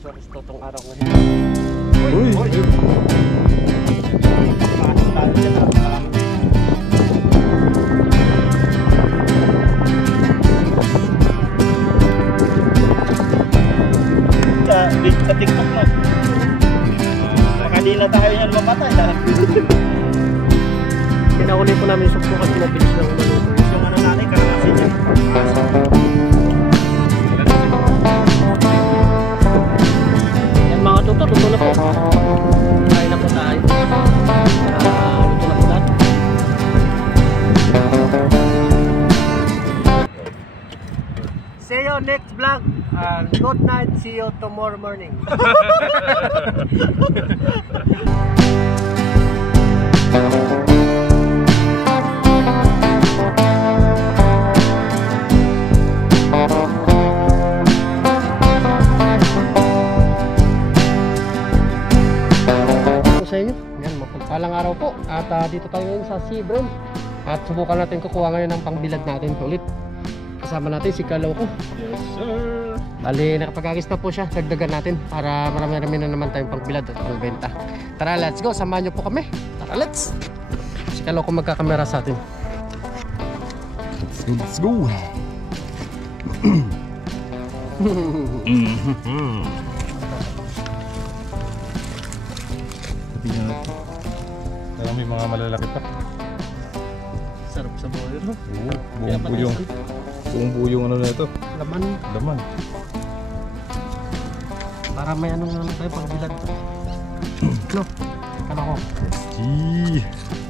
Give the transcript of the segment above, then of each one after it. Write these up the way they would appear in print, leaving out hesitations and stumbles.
Gusto tong araw ngayon. Uy! Sa TikTok no. Baka di na tayo yan mamatay ha. Pinahuli po namin yung sukpo kasi mabilis lang maluto. Yung ano natin, kalamasin yan. Yan mga tuto, luto na po. Kain na po tayo. Luto na po lahat. See you next vlog. Good night. See you tomorrow morning. Sa inyo. Yan, mapagpalang araw po. At dito tayo ngayon sa Seabrand. At subukan natin kukuha ngayon ng pangbilad natin ulit. Kasama natin si Kaloko. Yes sir! Bali, nakapag-agis na po siya. Dagdagan natin para marami-rami na naman tayong pangbilad at pangbenta. Tara, let's go. Samahan nyo po kami. Tara, let's! Si Kaloko magkakamera sa atin. Let's go! Tingnan natin. Parang may mga malalaki pa. Sarap sa boyo, no? Oo, buong buyong. Buong buyong ano na ito? Laman. Laman. Para may anong naman tayo pangbilad. No? Kaloko. Gee!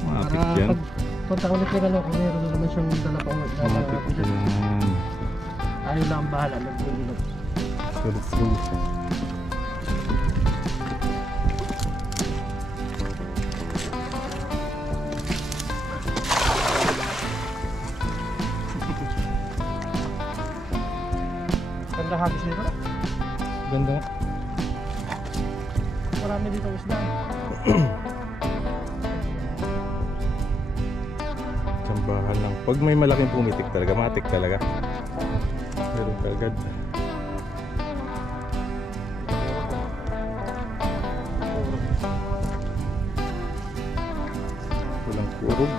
Mapit Para yan. pag punta ulit ni Kaloko, meron na naman siyang dala pang Mapit bilad. yan. Tayo lang ang bahala. Nagbilad. So let's go. Ganda hagis nito. Ganda nga. Marami dito isda. Sambahan lang. Pag may malaking pumitik talaga, matik talaga. Meron ka agad. Walang kurog.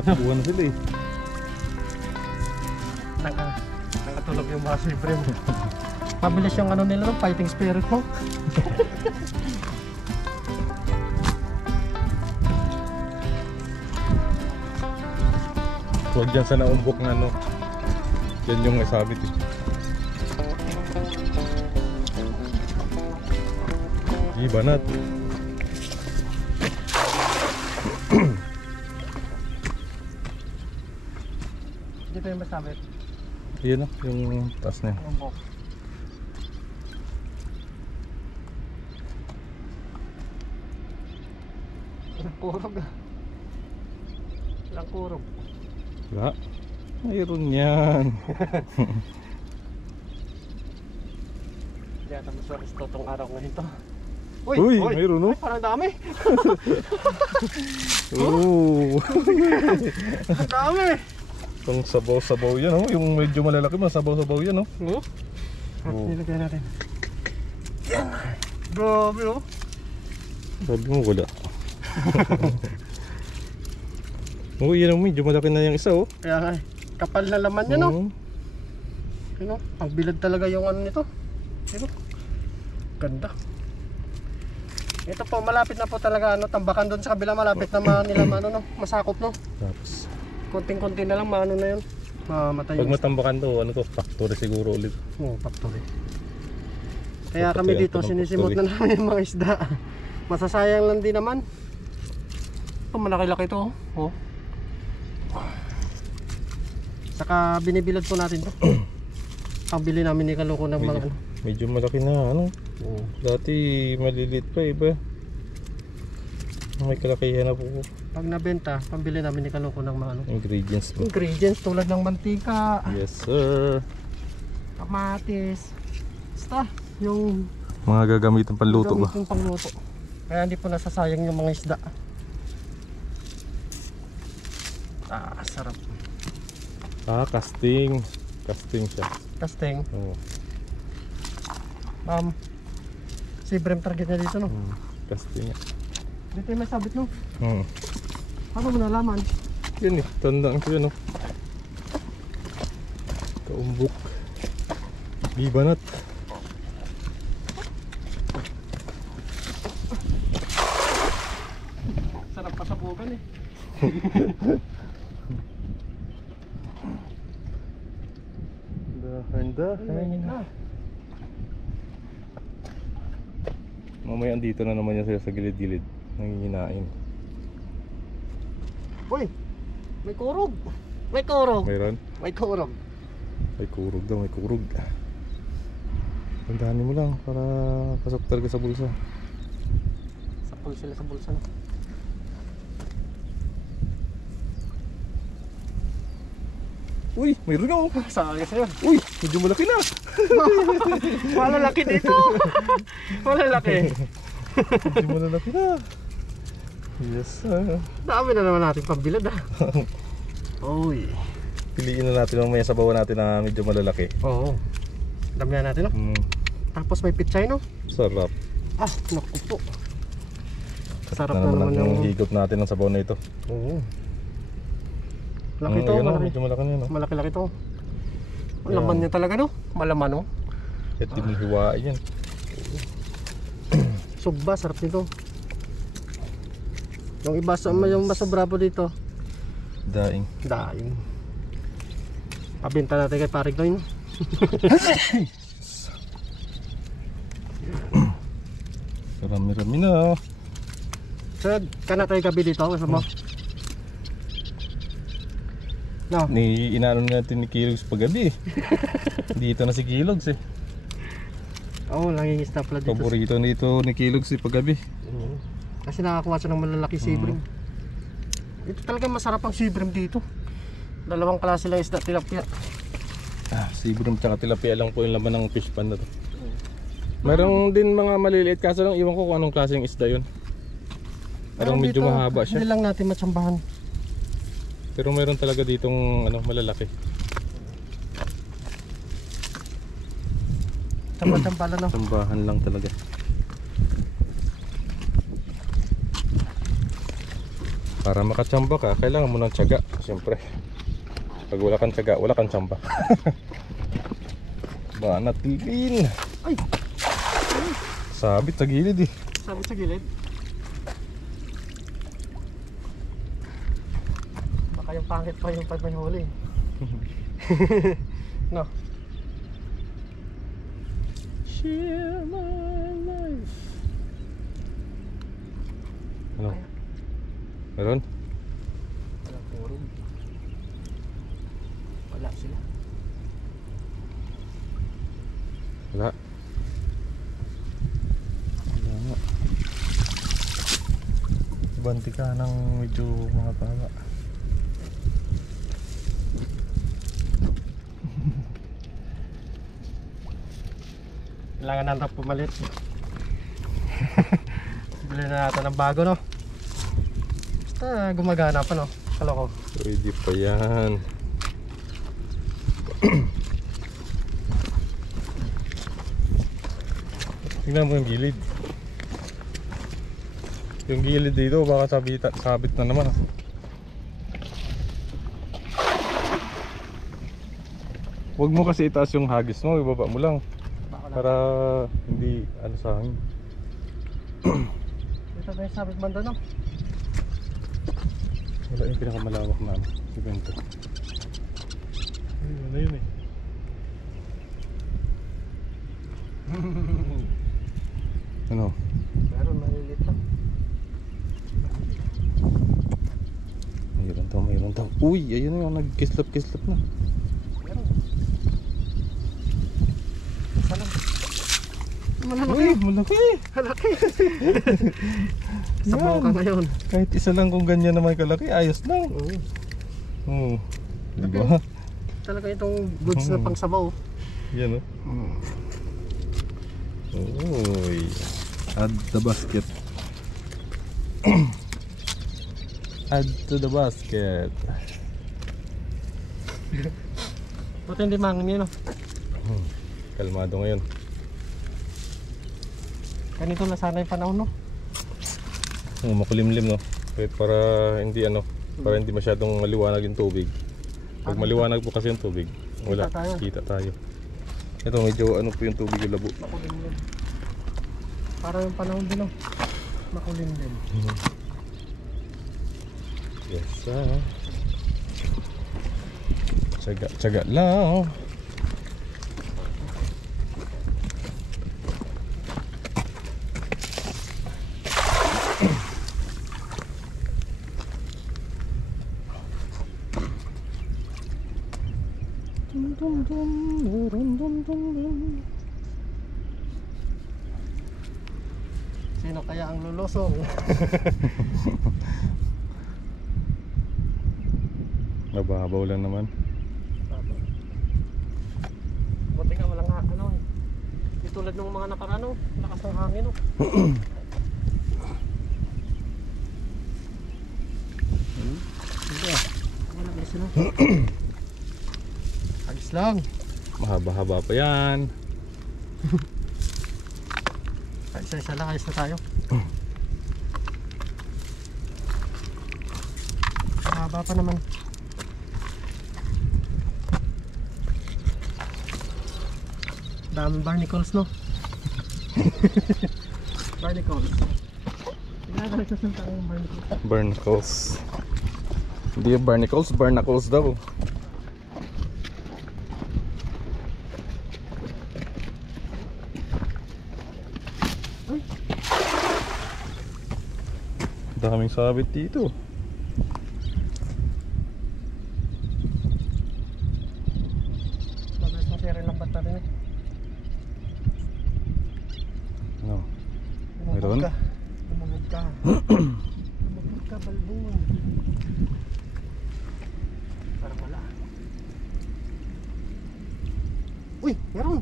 Tapuan na sila eh. Nakatulog yung mga siyempre mo. Mabilis yung ano nila, fighting spirit mo. Huwag dyan sa naumbok na ano. Yan yung nasabit eh. Banat. Dito yung masabit. Yan o, yung taas na yan. Yung bok. Ilang kurog ah. Ilang kurog. Wala. Mayroon yan. Hindi ata maswaris to tong araw ngayon to. Uy, mayroon o. Ay, parang dami. Oo. Ang dami. Itong sabaw-sabaw yan o. Yung medyo malalaki mo, sabaw-sabaw yan o. Oo. Oo. Nilagay natin. Yan. Grabe oh. Sabi mo wala. Oo, yan o. Medyo malaki na yung isa o. Kaya nga, kapal na laman yan oh. Oo. Ano, ang bilad talaga yung ano nito. Ano? Ganda. Ito po, malapit na po talaga ano, tambakan doon sa kabila, malapit na nila ano, no, masakop no. Tapos, Konting-konti na lang maano na 'yon. Mamatay. pag matambakan to, ano to, factory siguro ulit. Oo, factory. Kaya Factory kami ang dito tanong sinisimot factory. na namin yung mga isda. Masasayang lang din naman. Oh, malaki-laki to. Oh. Saka binibilad po natin to. Pambili namin ni Kaloko ng mga ano. Medyo malaki na ano. Oo. Dati maliliit pa iba. May kalakihan na po. Pag nabenta, pambili namin ni Kaloko ng mga ano. Ingredients po. Ingredients tulad ng mantika, Yes sir. kamatis. Basta yung Mga gagamitin panluto ba? gamitin pangluto. Kaya hindi po nasasayang yung mga isda. Ah, sarap. Ah, casting. Casting siya. Casting. Oo. Si Brem target niya dito, no? Casting. Dito yung may sabit, no? Hmm. Paano mo nalaman? Yun eh, tandaan ko yun, oh. Kaumbok. Bibanat. Sarap pa sa bukan, eh. Dahan-dahan. Mamaya andito na naman yan sila sa gilid-gilid. Nangihinain. Uy! May kurog! May kurog! Mayroon? May kurog! May kurog daw, may kurog. Tandahanin mo lang para pasok talaga sa bulsa. Sapul sila sa bulsa, no? Uy, mayroon na, oh. Saan sa'yo? Uy, medyo malaki na. Malalaki dito! Malalaki! Medyo malalaki na. Yes, Dami na naman natin pambilad, ah. Uy! Piliin na natin mamaya sa bawa natin na medyo malalaki. Oo. Damihan natin, no? Tapos may pitsay, no? Sarap. Ah, naku po. Sarap Na na naman naman ang yung... higop natin ng sabaw na ito. Oo. Laki to, Ayan, oh, malaki. medyo malaki na yun, oh. Malaki-laki to. Ang Ayan. laman niya talaga, no? Malaman, no? Ito yung hiwain yan. Sugba, sarap nito. Yung iba sa yung masobra po dito. Daing. Daing. Pabinta natin kay Paring Noy, no? Rami-rami na, oh. So, kana tayo gabi dito, gusto mo? No? Inaano natin ni Kilogs paggabi eh. Dito na si Kilogs eh. Oo, nangingista pala dito. Paborito nito ni Kilogs eh paggabi. Kasi nakakuha siya ng malalaki sibrim. Ito talaga masarap ang sibrim dito. Dalawang klase lang isda, tilapia. Ah, sibrim tsaka tilapia lang po yung laman ng fish pan na to. Meron din mga maliliit kaso lang iwan ko kung anong klaseng isda yun. Parang Meron medyo dito, mahaba siya. Hindi lang natin matsambahan. Pero meron talaga ditong ano malalaki. Tsamba-tsamba lang, no? Tambahan lang talaga. Para makatsamba ka, kailangan mo ng tiyaga. Siyempre. Pag wala kang tiyaga, wala kang tsamba. Banat din. Ay! Sabit sa gilid eh. Sabi sa gilid. Baka yung pangit pa yung pag may huli. No? Share my life. Ano? Meron? Walang kurog. Wala sila. Wala. Wala nga. Banti ka ng medyo mahaba. Kailangan natin pumalit. Bili na natin ng bago, no? Basta gumagana pa, no? Kala ko. Pwede pa yan. Tingnan mo yung gilid. Yung gilid dito baka sabit na naman. Huwag mo kasi itaas yung hagis mo, ibaba mo lang. Para hindi ano sa hangin. Ito na yung sabit banda, no? Wala yung pinakamalawak na ano, sigento. Ayun na yun eh. Ano? Meron, malilit lang. Mayroon daw. Uy, ayun na yung nag-kislap-kislap na. Meron. Isa lang. Malaki. Uy, malaki! Malaki. Sabaw ka ngayon. Kahit isa lang kung ganyan naman kalaki, ayos lang. Oo. Oo. Diba? Talaga itong goods na pangsabaw. Yan oh. Uy. Add the basket. Add to the basket. Buti hindi mangin yun, no? Kalmado ngayon. Ganito na sana yung panahon, no? Makulimlim, no? Kahit para hindi para hindi masyadong maliwanag yung tubig. Pag maliwanag po kasi yung tubig, wala, kita tayo. Ito medyo po yung tubig yung labo. Makulimlim. Para yung panahon din, no? Makulimlim. Yes, Tsaga lang. Sino kaya ang lulusong? Mababaw lang naman. Buti nga walang eh. Di tulad ng mga nakarano, lakas ng hangin, no? Wala ba sila? Agis lang. Mahaba-haba pa yan. Isa-isa lang, ayos na tayo. Mahaba pa naman. Daming barnacles, no? Barnacles. Pinagalisasan tayo yung barnacles. Barnacles. Hindi yung barnacles, barnacles daw. Uy, Daming sabit dito. mabilis masira lang ba't natin eh. No. Lumubog Meron? ka. Lumubog ka. Lumubog ka, balbon. Parang wala. Uy, meron.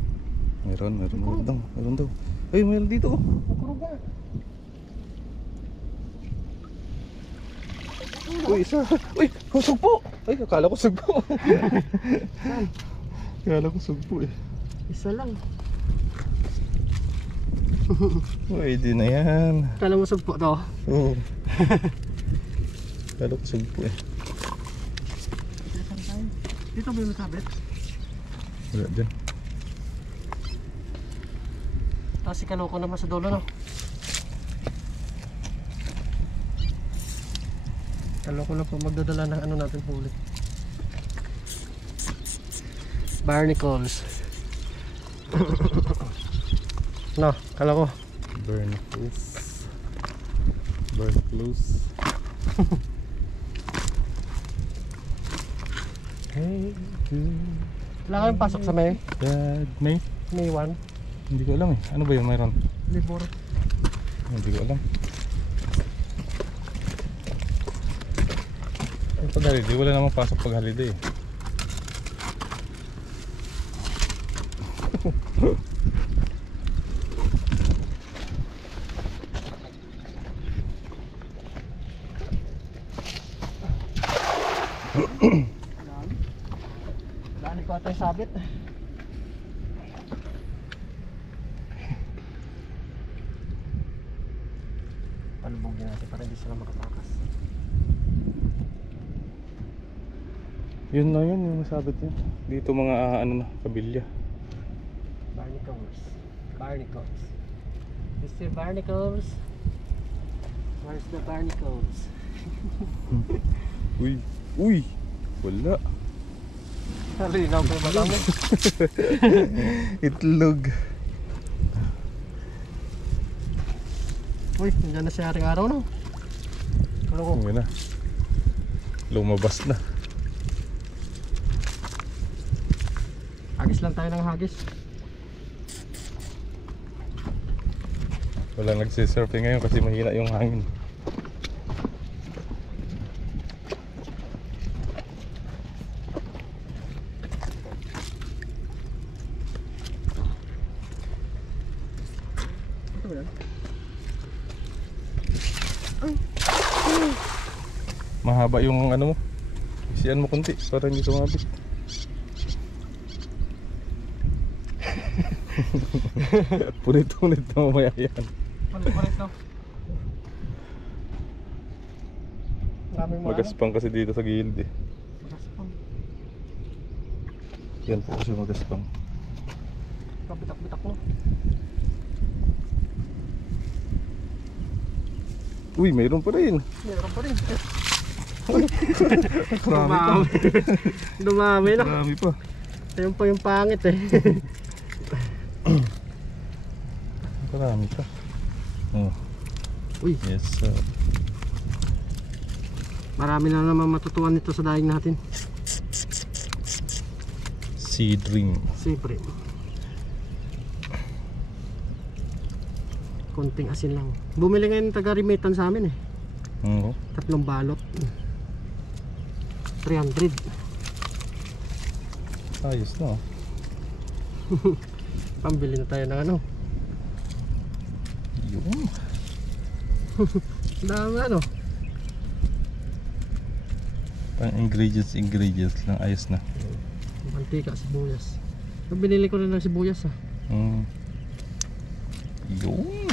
Meron daw. Ay, meron dito. Nakurog na. Uy, isa. Uy, sugpo. Ay, akala ko sugpo. Akala ko sugpo eh. Isa lang. Uy, di na yan. Kala mo sugpo to? Oo. Akala ko sugpo eh. Dito ba yung masabit? Wala dyan. Tapos ikaloko naman sa dulo, no? Kaloko lang po magdadala ng ano natin huli. Barnacles. No, kaloko. Barnacles. Hey, Wala kayong pasok sa May? Dad, May? May 1? Hindi ko alam eh. Ano ba yun mayroon? Libor. Hindi ko alam. Yung pag holiday, wala namang pasok pag holiday. Dali ko ata yung sabit. Palubogin natin para hindi sila makatakas. Yun na yun, yung sabit yun. Dito mga kabilya. Barnacles. Barnacles. Mr. Barnacles. Where's the barnacles? Uy! Wala. Halinaw ko yung mata mo. Itlog. Uy, nandiyan na si Haring Araw, no? Ano ko? Yun na. Lumabas na. Hagis lang tayo ng hagis. Wala nagsisurfing ngayon kasi mahina yung hangin. Ito ba yan? Mahaba yung ano mo. Isian mo kunti para hindi sumabit. Punit-punit na mamaya yan. Palit no. Maraming mga Magaspang kasi dito sa gilid eh. magaspang. Yan po kasi magaspang. Kabitak-bitak no. Uy, mayroon pa rin. Meron pa rin. Marami pa. Dumami na. Marami pa. Ayun pa yung pangit eh. Marami pa. Oh, Uy, yes sir. marami na naman matutuwan nito sa daing natin. Sea Dream. Siyempre. Konting asin lang. Bumili ngayon taga-remitan sa amin eh. Oo. 3 balot. 300. Ayos na. Pambili na tayo ng ano. Yun. Dami ano. Pang ingredients lang. Ayos na. Mantika, sibuyas. Binili ko rin ng sibuyas ah. Yun.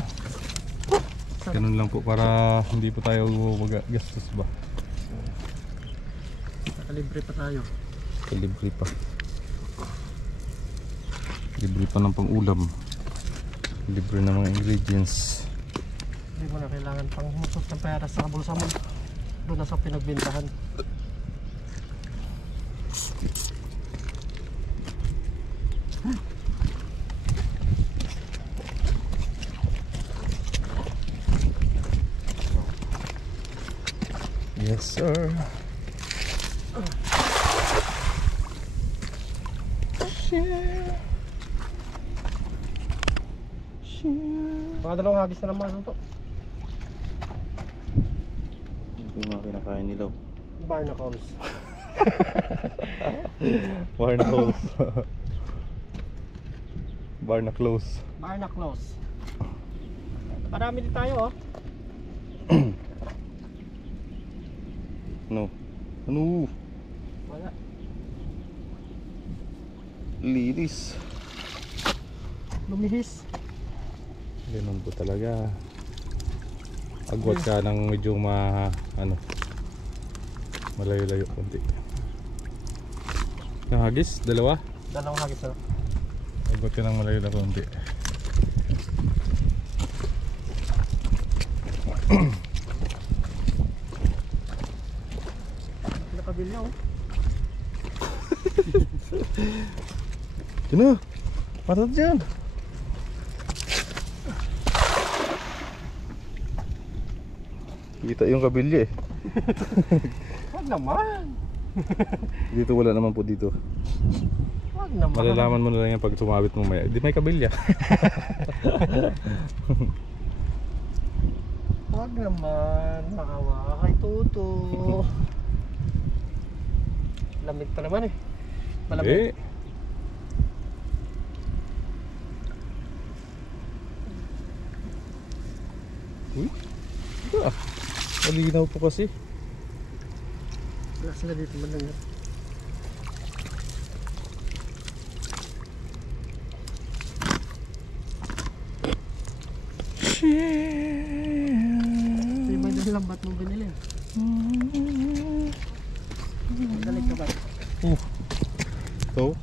Ganun lang po para hindi po tayo gastos ba. Nakalibre pa tayo. Libre pa. Libre pa ng pang-ulam. Libre na mga ingredients. Hindi mo na kailangan pang humusot ng pera sa bulsa mo. Doon na sa pinagbintahan. Yes sir. Mga 2 hagis na naman ito. Ito yung mga kinakain nila. Barnacles. Barnacles. Barnacles. Barnacles. Marami din tayo oh. No. Ano? Wala. Linis. Lumihis. Ganun po talaga. Agwat ka ng medyo malayo-layo konti. Yung hagis, 2. 2 hagis na. Agwat ka ng malayo na konti. Nakabilya oh. Yun na. Patat dyan. Kita yung kabilya eh. Wag naman. Dito wala naman po dito. Wag naman. Malalaman mo na lang yan pag sumabit mo may. Di may kabilya. Wag naman. Maawa kay Tuto. Lamig pa naman eh. Malamig. Uy. Malinaw po kasi. Wala sila dito man lang. Di ba yung lambat mong binili? Galing ka ba? So.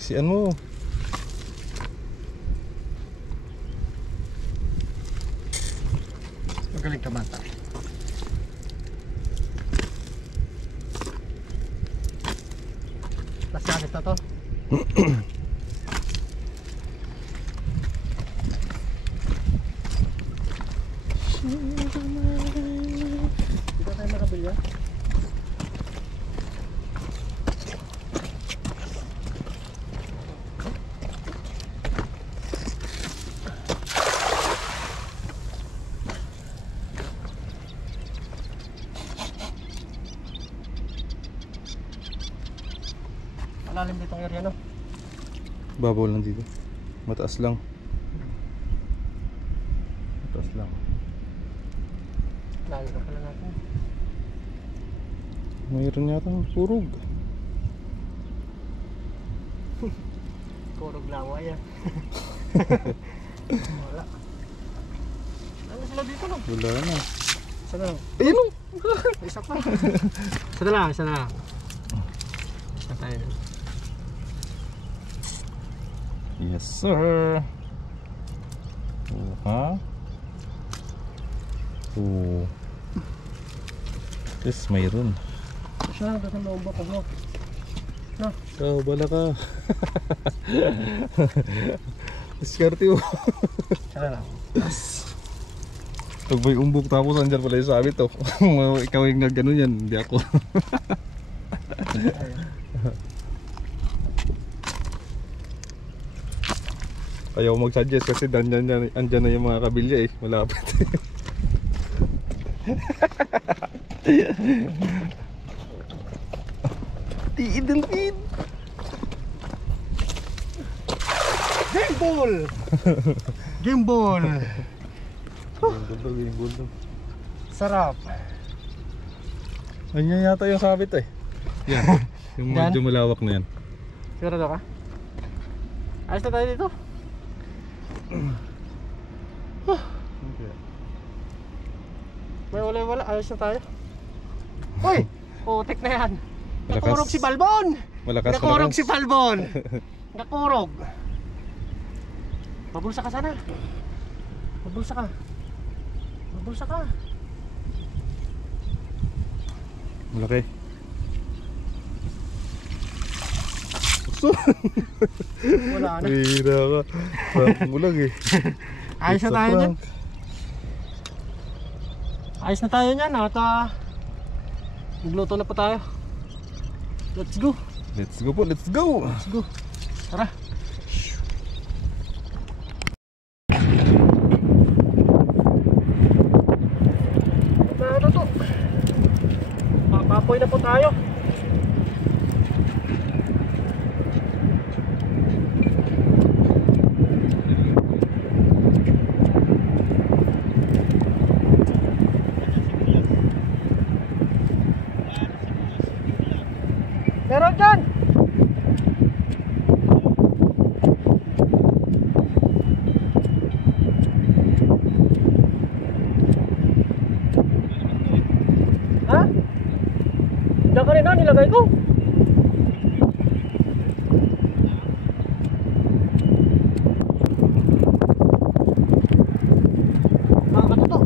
Sian mo. Magaling ka bata. Lasagit na to. Dito tayo makabilya. Malalim dito ang area no? Babaw lang dito. Mataas lang. Mataas lang. Layo na pala natin. Mayroon yata purog. Kurog lang yan. Wala. Ano sila dito no? Wala na. Isa na lang. Ayun o. Isa pa. Isa na lang, isa na lang. Isa tayo. Yes sir. Ha? Oh. Yes, mayroon. Siya lang, doon sa loob ako bro. No? Ikaw, bala ka. Diskarte mo. Siya lang. Pag may umbok tapos andyan pala yung sabit to. Ikaw yung nag-ano yan, hindi ako. Ayaw mag-suggest kasi andyan na yung mga kabilya eh, malapit. Tiidalpid! Gimbal! Gimbal! Gimbal. Sarap. Ganyan yata yung sabit eh. Yan, yung medyo malawak na yan. Sigurado ka? Ayos na tayo dito. May wala, ayos na tayo. Uy! Putik na yan. Malakas. Nakurog si Balbon! Malakas Nakurog si Balbon! Nakurog! Mabulsa ka sana. Mabulsa ka. Mabulsa ka. Malaki. Wala na. Hira ka. Prank mo lang eh. Ayos na It's a tayo dyan. prank. Ayos na tayo dyan at magluto na po tayo. Let's go. Let's go po, let's go! Let's go. Tara. Ano to? Papapoy na po tayo. Meron dyan! Ha? Diyan ka rin na, nilagay ko. Mga katuto.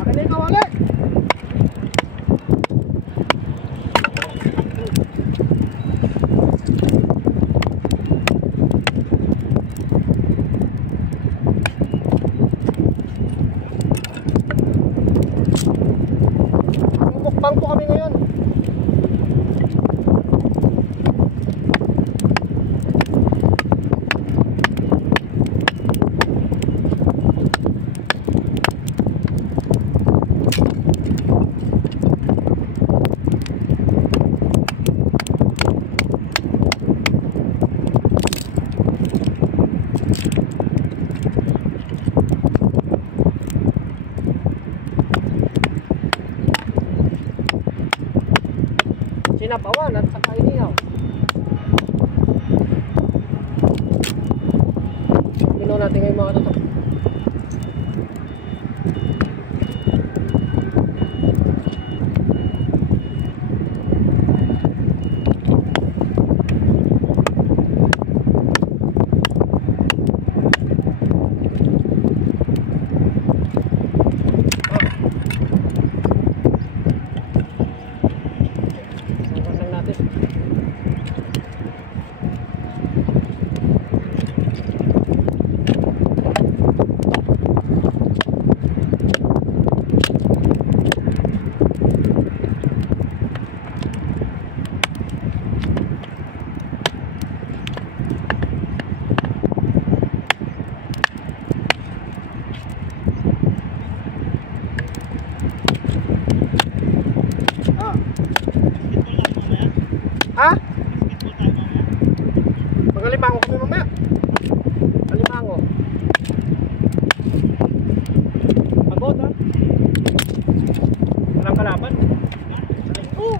Akin na ikaw ulit. Mukbang po kami ngayon. Sinapawan at saka inihaw. Minaw natin ngayon mga katuto. Hanggang lang natin. Ha? Mag-alimango kami mamaya. Alimango. Pagod ha? Walang kalaban. Oh.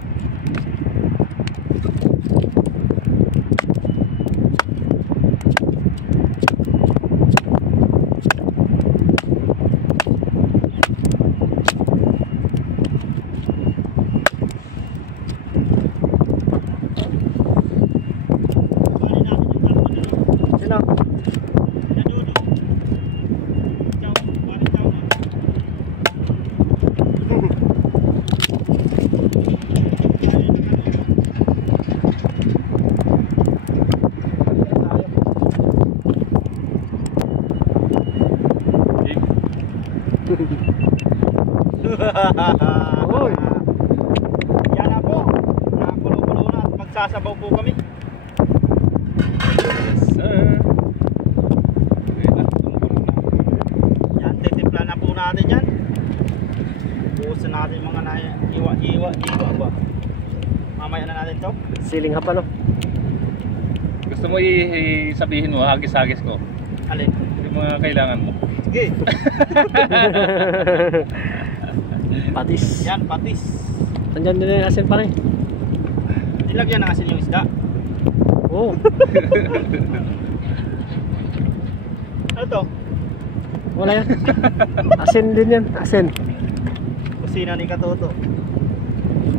Sino? Oy. Yan na po. Nakakulo-kulo na at magsasabaw po kami. Yes, sir. Okay na, tumukulo na. Yan, titimpla na po natin yan. Buusan natin yung mga iwa ba. Mamaya na natin to. Siling hapa no? Gusto mo sabihin mo, hagis-hagis ko. Alin? Yung mga kailangan mo. Sige. Patis. Yan, patis. Nandyan din yung asin pa rin. Nilagyan ng asin yung isda. Oo. Ano to? Wala yan. Asin din yan. Asin. Kusina ni Katoto.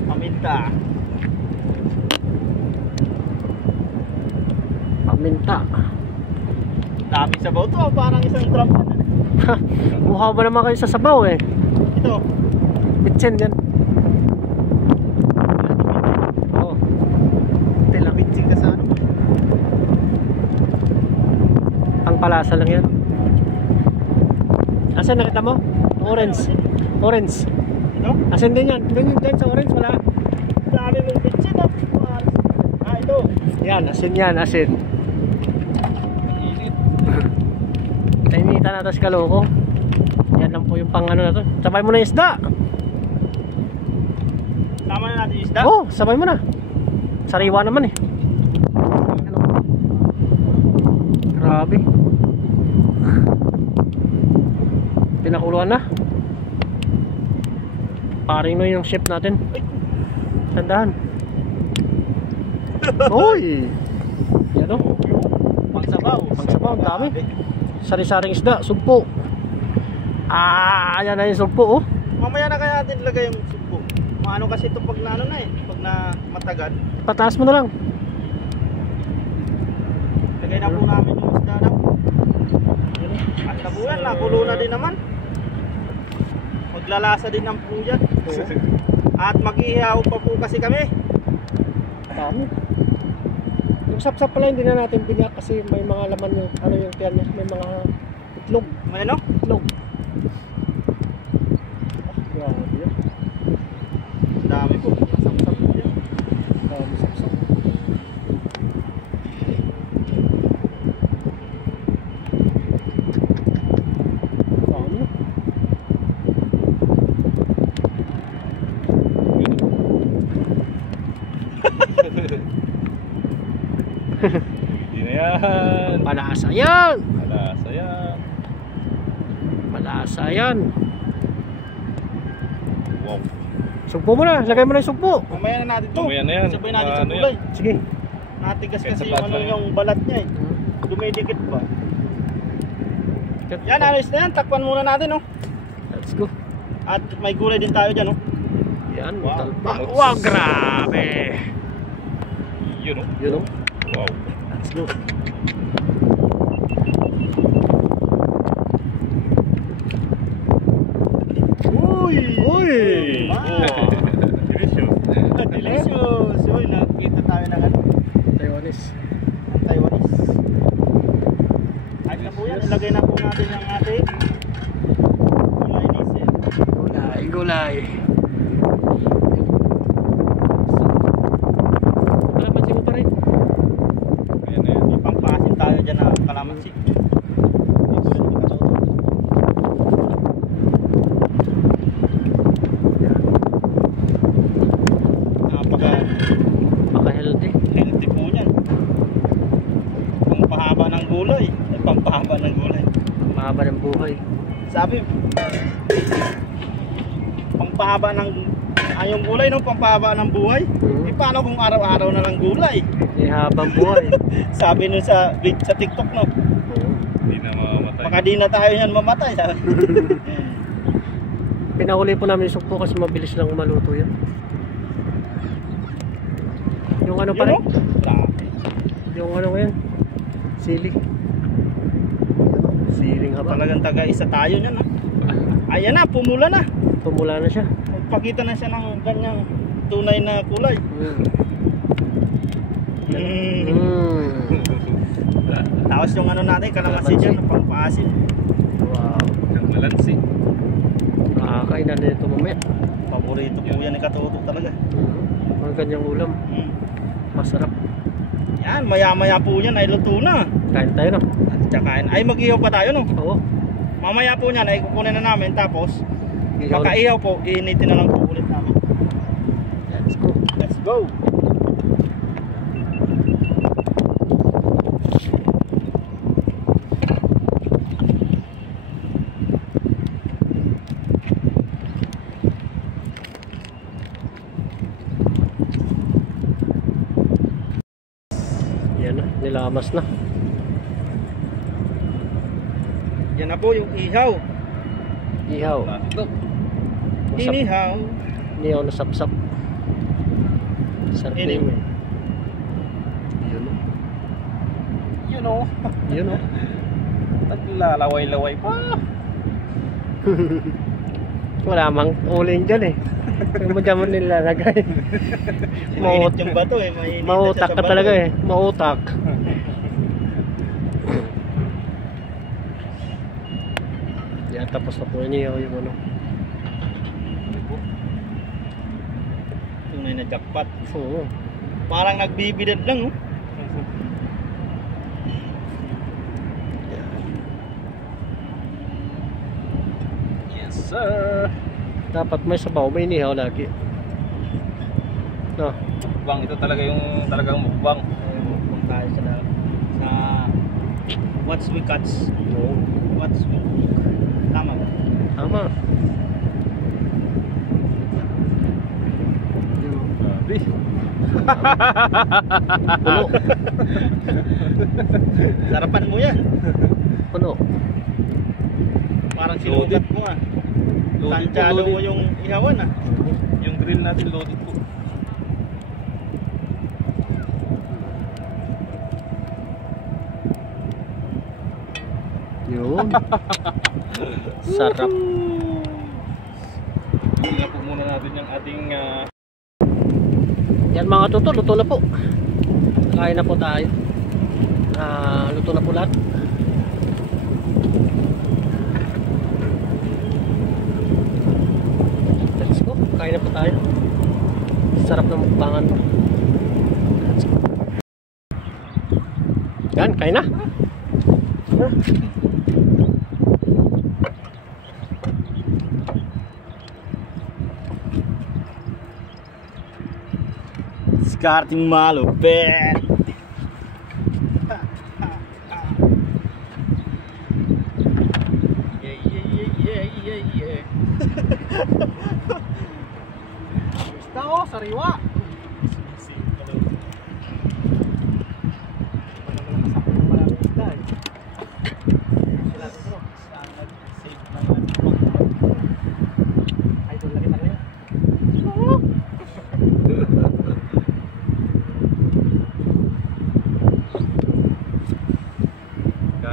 Paminta. Paminta. Dami sabaw to. Parang isang drum. Buhaw ba naman kayo sa sabaw eh? Ito. Bitsin yan. Oo. Telabitsing ka sa ano. Ang palasa lang yan. Asin nakita mo? Orange. Orange. Ito? Asin din yan. Din sa orange wala. Dami mong bitsin. Ah, ito. Yan, asin yan. Asin. Init. Taimitan natin sa kaloko. Yan lang po yung pang ano na to. Sabay mo na yung isda. Tama na natin yung isda. Oo, sabay mo na. Sariwa naman eh. Ano? Grabe. Pinakuluan na. Paring no yung chef natin. Tandahan. Uy! Yan o. Pangsabaw. Pangsabaw, ang dami. Sari-saring isda, sumpo. Ayan na yung sumpo oh. Mamaya na kaya natin ilagay yung supo. Maano kasi ito pag na ano na eh. Pag na matagal. Pataas mo na lang. Lagay na po namin yung isda na. At nabuyan, nakulo na din naman. Maglalasa din ng po yan. At mag-ihaw pa po kasi kami. Dami. Yung sapsap pala hindi na natin biniyak kasi may mga laman yung ano yung tiyan niya, may mga itlog, May ano? itlog. Grabe yan. Dami po. Masap-sap po yan. Dami sapsap. Dami. Hindi na yan. Malasa yan! Malasa yan. Malasa yan! Wow. Sugpo mo na, lagay mo na yung sugpo. Mamaya na natin to. Mamaya na yan. Sabay natin sa Ano gulay. Sige. Natigas Kahit kasi sa yung balat ano lang yung balat niya eh. Dumidikit ba? Yan, alis na yan. Takpan muna natin oh. Let's go. At may gulay din tayo dyan oh. Yan, Wow. talpa. Wow, grabe! Yun o. Yun o. Wow. Let's go. Uy! Uy! Wow! Delicious. Delicious! Uy, nakita tayo ng ano. Taiwanese. Ang Taiwanese. Kahit na po yan, ilagay na po natin ang ating gulay nisip. Gulay, gulay. Kalamansi mo pa rin. Ayan na yan. May pampasin tayo dyan na kalamansi. Napaka-healthy. buhay. Sabi, pampahaba ng yung gulay, no? Pampahaba ng buhay. Eh paano kung araw-araw na lang gulay? Habang buhay. Sabi nun sa TikTok, no? Hindi na mamamatay. Baka di na tayo yan mamatay. Sabi. Pinahuli po namin yung sukpo kasi mabilis lang maluto yan. Yung ano pa rin? Yun, no? Grabe. Yung ano ngayon? Sili. Siling haba. Talagang taga-isa tayo niyan, no? Ayan na, pumula na. Pumula na siya. Magpakita na siya ng ganyang tunay na kulay. Tapos yung ano natin, kalamansi dyan, pampaasim. Wow. Ang malansi. Nakakain na nito mamaya. Paborito po yan ni Katuto talaga. Mga ganyang ulam. Masarap. Yan, maya-maya po yan ay luto na. Kain tayo, no? At tsaka, ay mag-ihaw pa tayo, no? Oo. Mamaya po yan ay kukunin na namin, tapos Ihaw na. makaihaw po, iinitin na lang po ulit namin. Let's go. Let's go! Yan na. Nilamas na. Yan na po yung ihaw. Ihaw. Inihaw. Inihaw na sapsap. Sarap na yun. Anyway. Yun, no? You know. Yun, no? Naglalaway-laway pa. Wala mang uling dyan eh. Kung mo dyan mo nilalagay. Mainit yung bato eh. Mainit na Mautak siya sa ka bato talaga eh. eh. Mautak. Yan, tapos na po inihaw yung ano. Tunay na jackpot. Oo. Parang nagbibidad lang, oh. Yes, sir. Dapat may sabaw, may inihaw lagi. No. Mukbang, ito talaga yung talagang mukbang. Kung tayo sa What's we catch? Oo. What's we cook? Tama ba? Tama. Grabe. Puno. Sarapan mo yan. Puno. Parang sinugat mo ah. Tansyado mo yung ihawan ah. Yung grill natin loaded po. Yun. Sarap. Tingnan po muna natin yung ating Yan mga tuto, luto na po. Kain na po tayo. Luto na po lahat. Let's go. Kain na po tayo. Sarap na mukbangan po. Let's go. Yan, kain na. Discarding malupit. Yeah. Basta oh, sariwa.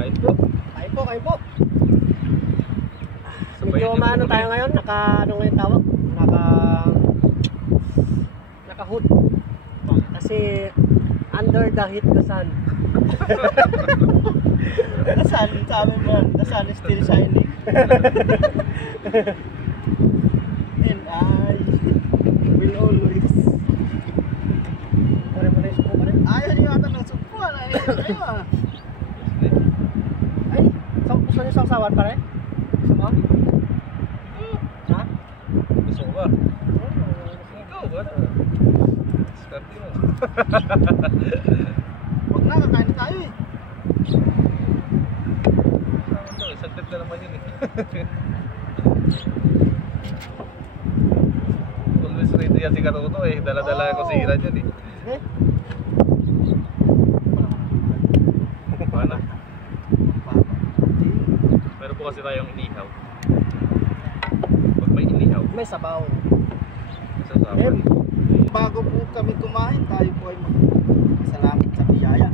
kain po. Kain po. Sabay Medyo na po maano kami. tayo ngayon, ano ngayon tawag? Naka-hood. Kasi under the heat the sun. The sun, sabi mo, the sun is still shining. And I will always. Ayaw niyo ata ng supuan. Ayaw ah. Ay, gusto niyo sawsawan pare? Gusto mo? Ha? Gusto ko ba? Ikaw ba? Diskarte mo. Huwag na, kakain tayo eh. Saglit na naman yun eh. Always ready yan si Katuto eh. Dala-dala ko si Iran yun eh. Eh? Paano? Meron po kasi tayong inihaw. Pag may inihaw, May sabaw. masasama. Bago po kami kumain, tayo po ay salamat sa biyaya.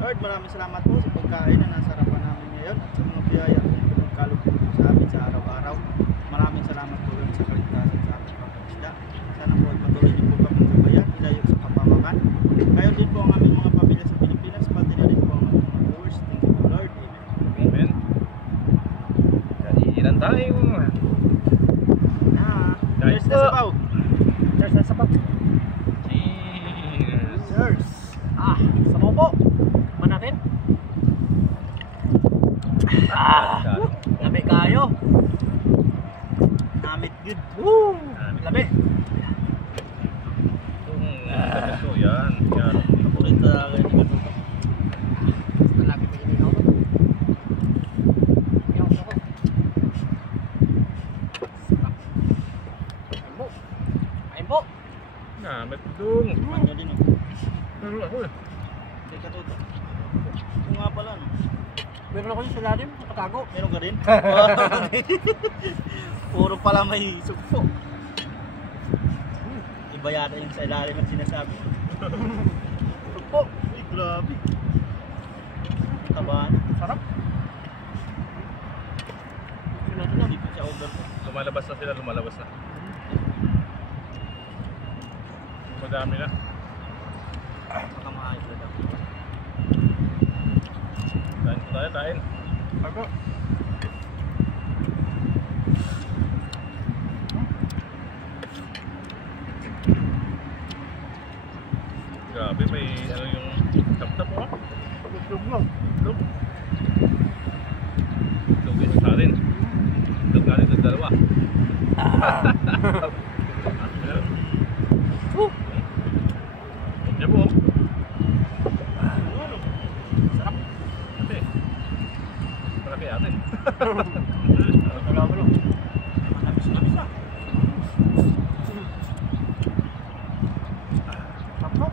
Lord, maraming salamat po sa pagkain na nasa harapan namin ngayon at sa mga biyaya na nagkalog po sa amin sa araw-araw. Maraming salamat po rin sa kaligtasan sa aming pagkakasda. Sana po ay patuloy niyo po kami gabayan, ilayo sa kapamakan. Kayo din po ang aming mga pamilya sa Pilipinas, pati na rin po ang aming mga viewers. Thank you po, Lord. Amen. Amen. Kainan tayo. Cheers na sabaw. Cheers na sabaw. Cheers. Cheers. Sabaw po. Man natin. Labi kayo. Namit good. Woo! Labi. Ito, yan. Yan. Paborito na kayo ni Katuto. Labi pa yun ako. Yung ako. Ayun po. Namit dong. Tikman nyo din eh. Meron ako eh. Kay Katuto. Ito nga pala no. Meron ako yung sa lalim. Nakatago. Meron ka rin? Puro pala may sugpo. Iba yata yung sa ilalim at sinasabi. Sugpo. Ay, grabe. Tabahan. Sarap. Hindi po siya over. Lumalabas na sila, lumalabas na. Madami na. Baka maayos na daw. Kain po tayo, kain. Ako. Grabe, may ano yung tap-tap oh. Itlog lang. Itlog. Itlog din sa atin. Itlog natin sa dalawa. Yan po. Sarap. Ate. Malaki atin. Salamat lang. Manabis-nabis ah. Sarap.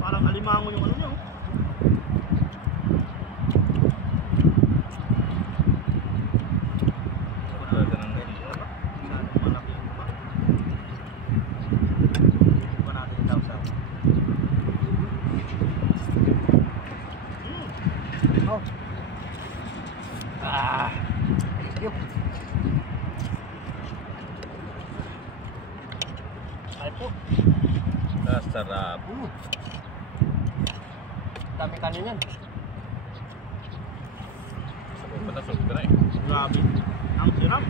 Parang alimango yung ano niya oh. Pagkada ng Sana malaki yung iba. Iba natin yung tawsaw. Oh. Thank you. Ay po. sarap. Dami kanin yan. Sabay pa na, sabay ka na eh. Grabe. Ang sirap.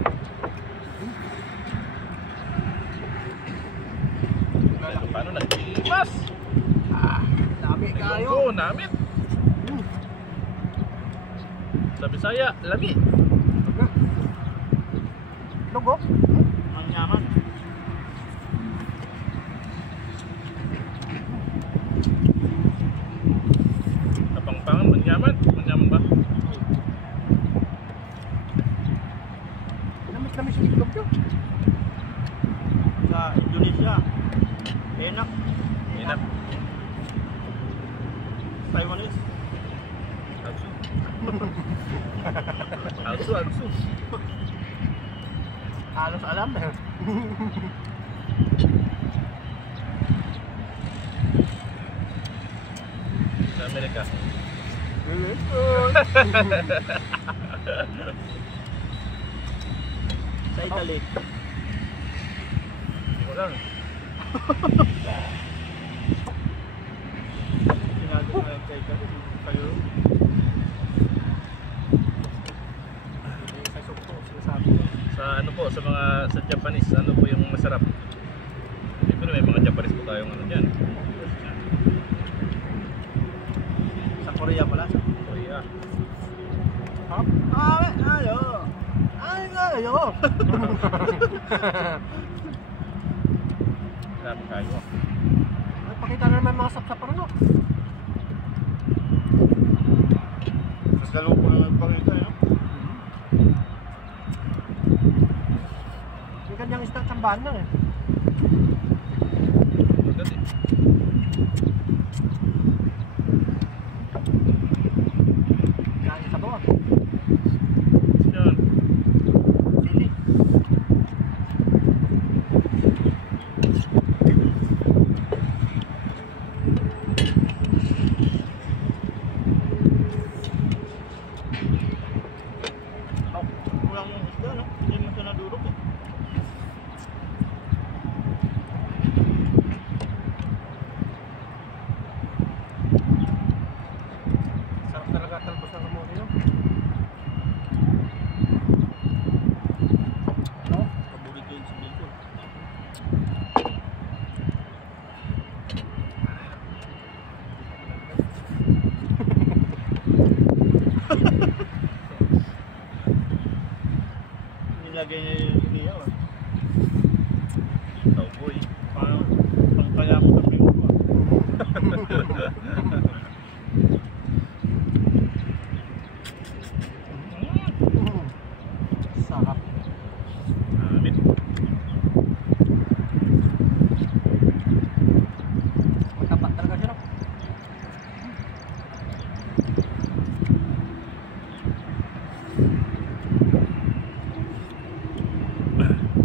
Paano nag-imas? Dami kayo. Ilonggo, namit. Sa Bisaya, lami. Logo. Ang yaman. Kapangpangan, manyaman. Manyaman ba? Namis yung itlog yun. Sa Indonesia. Enak. Enak. Taiwanese. Alsu. Alsu, alsu. Halos alam eh. Sa Amerika. Sa Italy. Hindi ko lang. Sinabi ko yung kay kayo. Sa sukto, sinasabi ko. Sa ano po, sa mga sa Japanese, ano po yung masarap? Siyempre may mga Japanese po tayong ano dyan. Sa Korea pala. Korea. Hop. Ayo. Ay, ayo. Grabe kayo. Ay, pakita na naman mga sapsap pa rin, no? Dalawa po na nagpakita, no? Yung kanyang isda tsambahan lang eh. Agad eh. Kaya sa bawah. Yan. Sili. Kulang yung isda, no? Hindi mo siya nadurog eh. Sarap talaga talbos ng kamote no? No? Paborito yun sa Bicol. Nilagay niya yung iniyaw ah. Cowboy. Pangkaya mo sa primo ko ah. Sarap. Amin. Matapat talaga siya no?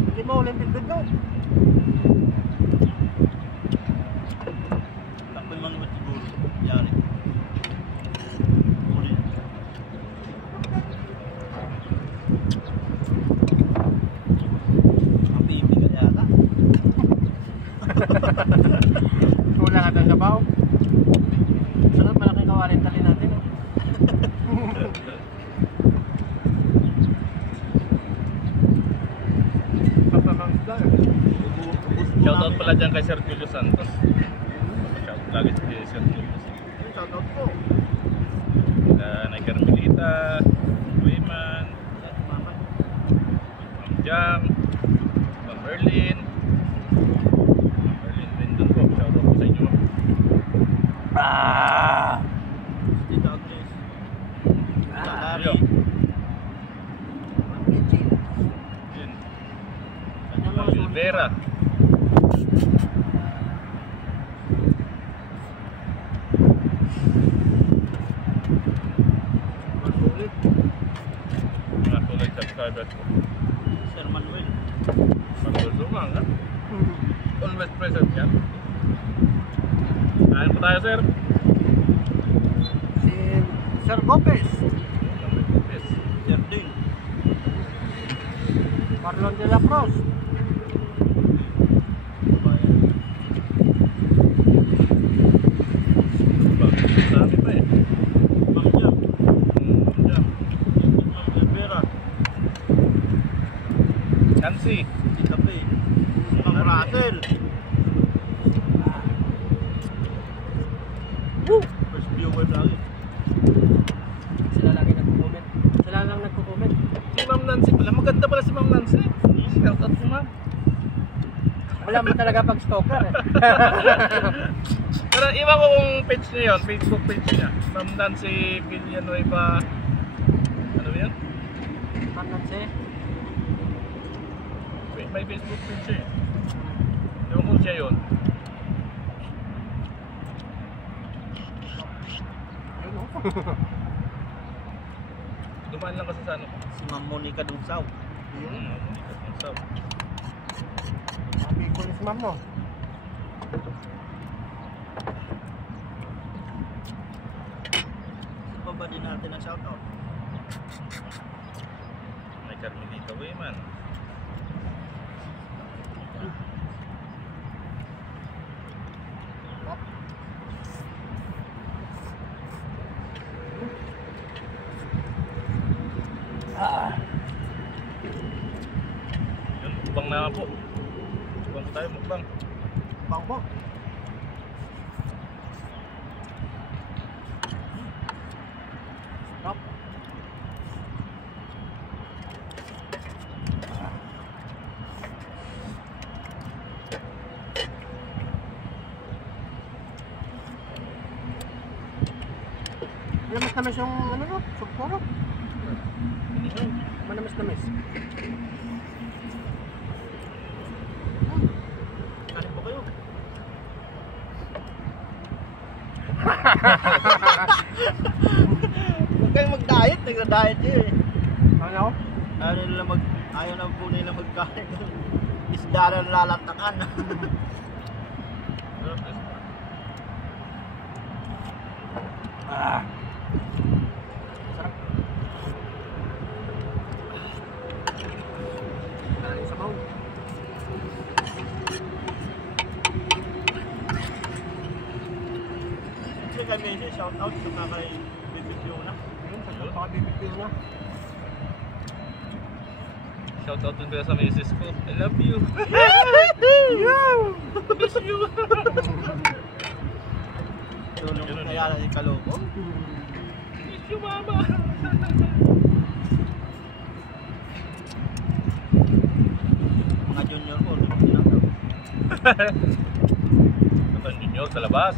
Hindi mo ulit bilbid no? Takbo yung mga naman siguro. Yari. Uli. Ang bibigat yata. Kulang natin sa baw. Sunod malaking kawarin tali natin no? Papamang isda eh. Shoutout pala dyan kay Sir Julio Santos. Shoutout lagi si Sir Julio. Shoutout po. Nay Carmelita, Wayman, Mama. Ma'am Jam, Ma'am Merlin. Ma'am Merlin din doon po. Shoutout po sa inyo. Tita Agnes. Tita Lari. Yun. Kanyang Ma'am mga sulit. Silvera. Masulit. Mga tulay subscribers ko. Sir Manuel. Magdudumang ha? Always present yan. Kain po tayo, sir. Si Sir Gopez. Yes. Sir Ding. Marlon de la Cruz. Dami pa eh. Ma'am Jam. Jam. Ma'am Silvera. Nancy. Tita Pay. Ma'am Russell. First viewer lagi. Sila lagi nagko-comment. Sila lang nagko-comment. Si Ma'am Nancy pala. Maganda pala si Ma'am Nancy. Shoutout po, ma'am. Wala mo talaga pag stalker eh. Pero iba ko kung page niya yun. Facebook page niya. Ma'am Nancy Villanueva. Ano ba yun? Tanan si. May Facebook page siya eh. Ewan ko siya yun. Ayun o. Dumaan lang kasi sa ano. Si Ma'am Monica Dunsaw. So, Sabi ko si ma'am no. Saan ba din natin ang shoutout? may Carmelita Wayman. Yun, mukbang na nga po. Mukbang po tayo, mukbang. Bang po. Stop. Manamis yung ano no? Sukporo. Manamis. Kanin po kayo. Huwag kayong mag-diet, nagda-diet nyo eh. Ano? Ayaw na po nila magkain. Isda na lalantakan. Ah. Sarap. Kain sa baw. Kasi kay Messi, shout out sa kay Baby Fiona. Ayun, sa paka-BBQ na. Shoutout din kaya sa misis ko. I love you. Miss you. Tulong kaya na si Kaloko. Miss you, mama. Mga junior ko, tinatawag. Ito junior sa labas.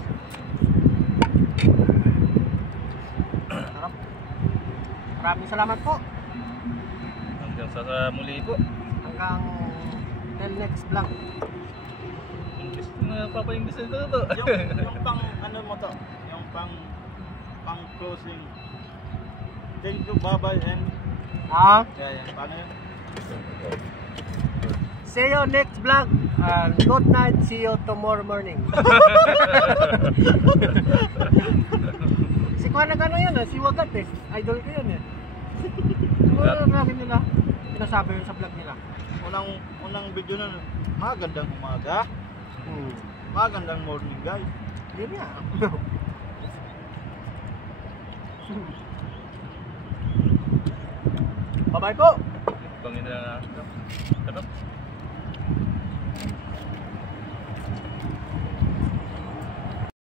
Sarap. Maraming salamat po. Hanggang sa muli po. Hanggang till next vlog. English na papa-English na ito. Yung pang ano mo to, yung pang closing. Thank you, bye-bye, and yan, paano yun? See you next vlog. And good night. See you tomorrow morning. Si Kuya nag-ano yan si Wagat eh. Idol ko yun eh. Ano namin nila? Pinasabi yun sa vlog nila. Unang video na, magandang umaga, magandang morning guys. Yun nga. Bye-bye po. Bangin na. Ano?